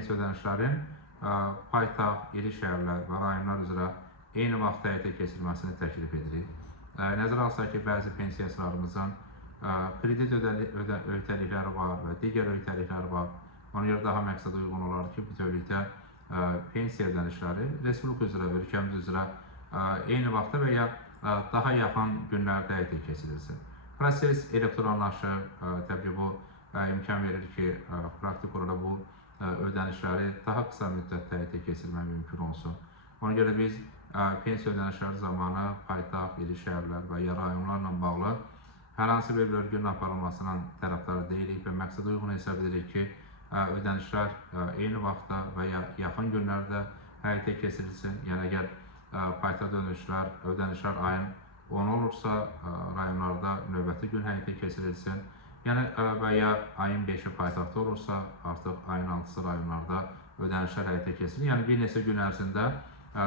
pensiya ödənişlərin paytaxt, iri şəhərlər və rayonlar üzrə eyni vaxtda həyata keçirilməsini təklif edirik. Nəzərə alsaq ki, bəzi pensiyaçılarımızın kredit öhdəlikləri var və digər öhdəlikləri var. Ona görə daha məqsədə uyğun olardı ki, bütövlükdə pensiya ödənişləri respublika üzrə, ölkəmiz üzrə eyni vaxtda və ya daha yaxın günlərdə həyata keçirilsin. Proses elektronlaşır, təbii ki, bu imkan verir ki, praktik olaraq bu ödənişləri daha qısa müddətdə həyata keçirmək mümkün olsun. Ona görə biz pensiya ödənişləri zamanı paytaxt, iri şəhərlər və ya rayonlarla bağlı hər hansı bir bölgünün aparılmasının tərəfdarı deyilik və məqsədə uyğun hesab edirik ki, ödənişlər eyni vaxtda və ya yaxın günlərdə həyata keçirilsin. Yəni, əgər paytaxt ödənişlər ayın 10 olursa, rayonlarda növbəti gün həyata keçirilsin. Yəni, və ya ayın 5-i paytaxtda olursa, artıq ayın 6-sı rayonlarda ödənişlər həyata keçirilir. Yəni, bir neçə gün ərzində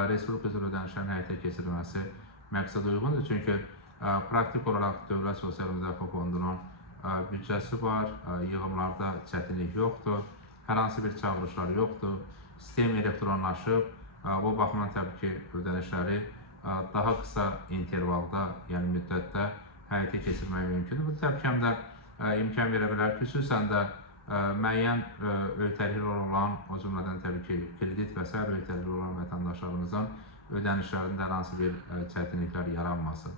respublika üzrə ödənişlərin həyata keçirilməsi məqsədə uyğundur. Çünki praktik olaraq Dövlət Sosial Müdafiə Fondunun büdcəsi var, yığımlarda çətinlik yoxdur, hər hansı bir çağırışlar yoxdur, sistem elektronlaşıb, bu baxımdan təbii ki, ödənişləri daha qısa intervalda, yəni müddətdə həyata keçirmək mümkündür. Bu təbii ki, həm də imkan verə bilər ki, xüsusən də müəyyən öhdəliklər olan, o cümlədən təbii ki, kredit və sair öhdəliklər olan vətəndaşlarımızın ödənişlərində hər hansı bir çətinliklər yaranmasın.